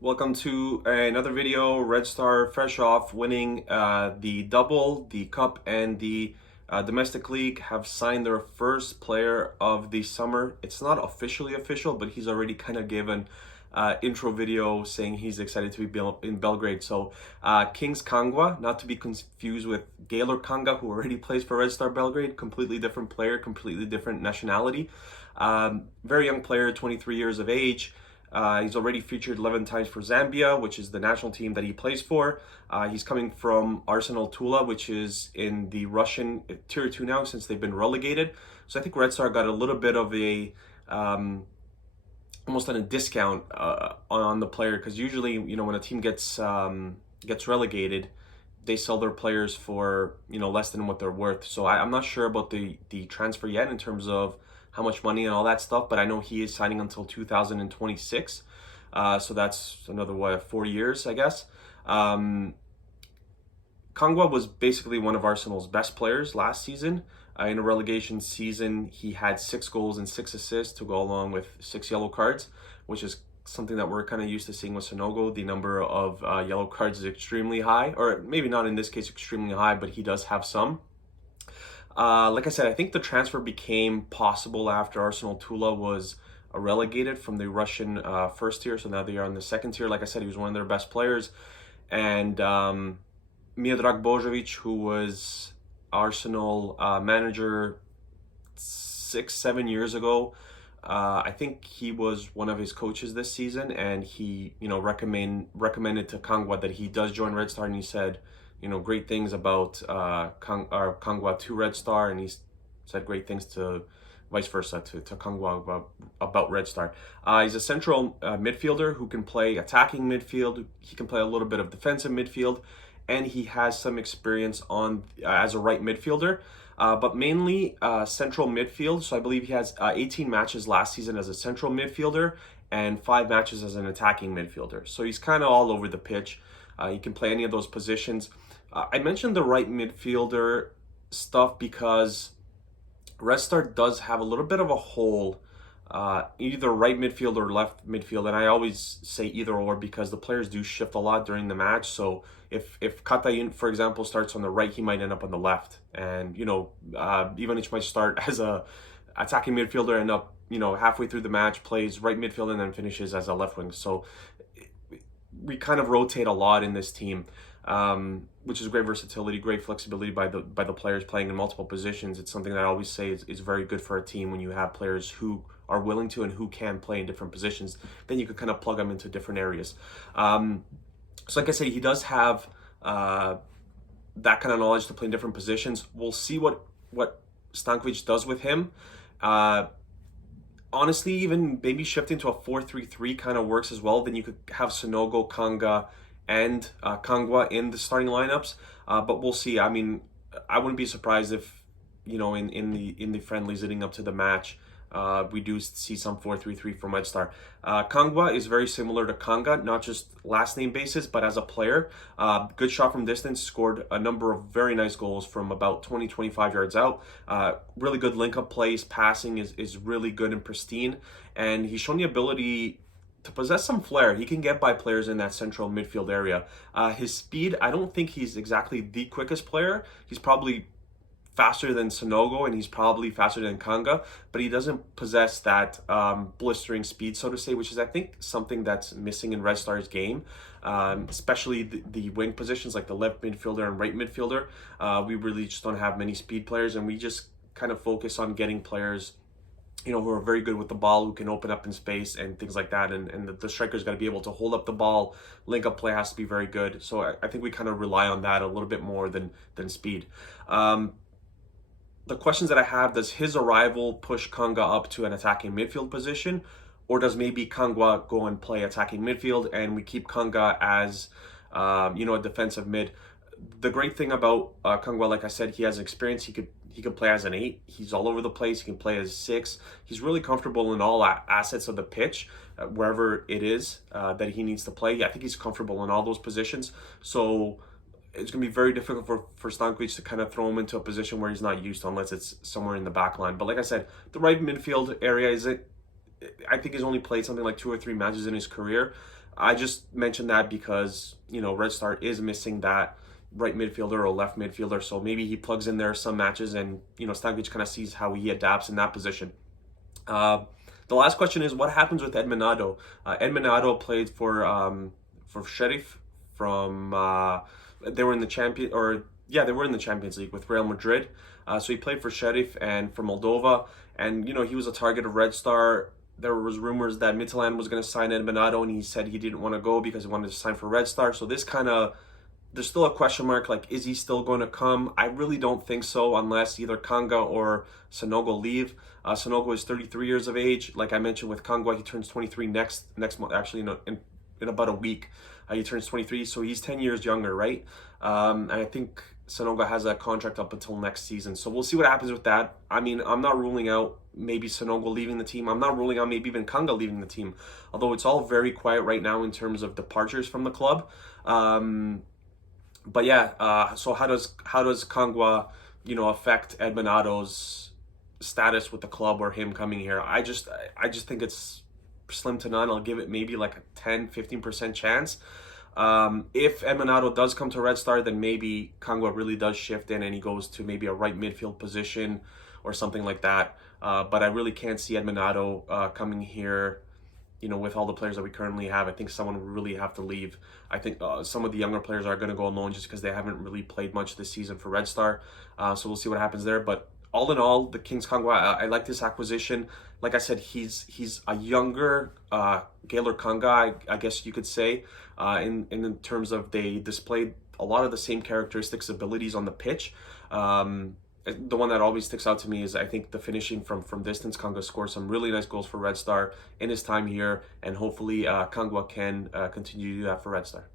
Welcome to another video. Red Star fresh off winning the double, the cup, and the domestic league have signed their first player of the summer. It's not officially official, but he's already kind of given intro video saying he's excited to be in Belgrade. So King's Kangwa, not to be confused with Gaylor Kanga, who already plays for Red Star Belgrade. Completely different player, completely different nationality. Very young player, 23 years of age. He's already featured 11 times for Zambia, which is the national team that he plays for. He's coming from Arsenal Tula, which is in the Russian Tier 2 now since they've been relegated. So I think Red Star got a little bit of a almost on a discount on the player, because usually, when a team gets relegated, they sell their players for less than what they're worth. So I'm not sure about the transfer yet in terms of how much money and all that stuff, but I know he is signing until 2026. So that's another 4 years, I guess. Kangwa was basically one of Arsenal's best players last season. In a relegation season, he had 6 goals and 6 assists to go along with 6 yellow cards, which is something that we're kind of used to seeing with Sonogo. The number of yellow cards is extremely high, or maybe not in this case extremely high, but he does have some. Like I said, I think the transfer became possible after Arsenal Tula was relegated from the Russian first tier, so now they are in the second tier. Like I said, he was one of their best players. And Miodrag Bojovic, who was Arsenal manager 6-7 years ago, I think he was one of his coaches this season, and he recommended to Kangwa that he does join Red Star, and he said great things about Kangwa to Red Star, and he said great things to vice versa to Kangwa about Red Star. He's a central midfielder who can play attacking midfield. He can play a little bit of defensive midfield, and he has some experience on as a right midfielder, but mainly central midfield. So I believe he has 18 matches last season as a central midfielder and 5 matches as an attacking midfielder. So he's kind of all over the pitch. He can play any of those positions. I mentioned the right midfielder stuff because Red Star does have a little bit of a hole, either right midfield or left midfield, and I always say either or because the players do shift a lot during the match. So if Katayin, for example, starts on the right, he might end up on the left, and Ivanic might start as a attacking midfielder, end up halfway through the match plays right midfield and then finishes as a left wing. So we kind of rotate a lot in this team, which is great versatility, great flexibility by the players playing in multiple positions. It's something that I always say is very good for a team when you have players who are willing to and who can play in different positions. Then you could kind of plug them into different areas. So like I say, he does have that kind of knowledge to play in different positions. We'll see what Stankovic does with him. Honestly, even maybe shifting to a 4-3-3 kind of works as well. Then you could have Sonogo, Kanga, and Kangwa in the starting lineups. But we'll see. I mean, I wouldn't be surprised if in the friendlies leading up to the match, we do see some 4-3-3 from Red Star. Kangwa is very similar to Kanga, not just last name basis, but as a player. Good shot from distance, scored a number of very nice goals from about 20-25 yards out. Really good link-up plays, passing is really good and pristine, and he's shown the ability to possess some flair. He can get by players in that central midfield area. His speed, I don't think he's exactly the quickest player. He's probably faster than Sonogo, and he's probably faster than Kanga, but he doesn't possess that blistering speed, so to say, which is, I think, something that's missing in Red Star's game, especially the wing positions like the left midfielder and right midfielder. We really just don't have many speed players, and we just kind of focus on getting players who are very good with the ball, who can open up in space and things like that. And the striker's got to be able to hold up the ball. Link up play has to be very good. So I think we kind of rely on that a little bit more than speed. The questions that I have: does his arrival push Kanga up to an attacking midfield position, or does maybe Kangwa go and play attacking midfield and we keep Kanga as a defensive mid? The great thing about Kangwa, like I said, he has experience. He could play as an 8. He's all over the place. He can play as 6. He's really comfortable in all assets of the pitch, wherever it is that he needs to play. I think he's comfortable in all those positions. So it's going to be very difficult for Stankovic to kind of throw him into a position where he's not used to, unless it's somewhere in the back line. But like I said, the right midfield area I think he's only played something like 2 or 3 matches in his career. I just mentioned that because, Red Star is missing that right midfielder or left midfielder. So maybe he plugs in there some matches and, Stankovic kind of sees how he adapts in that position. The last question is, what happens with Edmonado? Edmonado played for Sheriff from they were in the they were in the Champions League with Real Madrid. So he played for Sheriff and for Moldova, and he was a target of Red Star. There was rumors that Midtjylland was going to sign Edmonado, and he said he didn't want to go because he wanted to sign for Red Star. So there's still a question mark, like, is he still going to come? I really don't think so, unless either Kangwa or Sanogo leave. Sanogo is 33 years of age. Like I mentioned with Kangwa, he turns 23 next month, actually in about a week. He turns 23, so he's 10 years younger, right? And I think Sanogo has that contract up until next season. So we'll see what happens with that. I mean, I'm not ruling out maybe Sanogo leaving the team. I'm not ruling out maybe even Kangwa leaving the team. Although it's all very quiet right now in terms of departures from the club. But yeah, so how does Kangwa, affect Edmonado's status with the club or him coming here? I just think it's slim to none. I'll give it maybe like a 10-15% chance. If Edmonado does come to Red Star, then maybe Kangwa really does shift in and he goes to maybe a right midfield position or something like that. But I really can't see Edmonado coming here, with all the players that we currently have. I think someone would really have to leave. I think some of the younger players are going to go on loan just because they haven't really played much this season for Red Star. So we'll see what happens there. But all in all, the Kings Kangwa, I like this acquisition. Like I said, he's a younger Gaylor Kangwa, I guess you could say, in terms of they displayed a lot of the same characteristics, abilities on the pitch. The one that always sticks out to me is, I think, the finishing from distance. Kangwa scored some really nice goals for Red Star in his time here, and hopefully Kangwa can continue to do that for Red Star.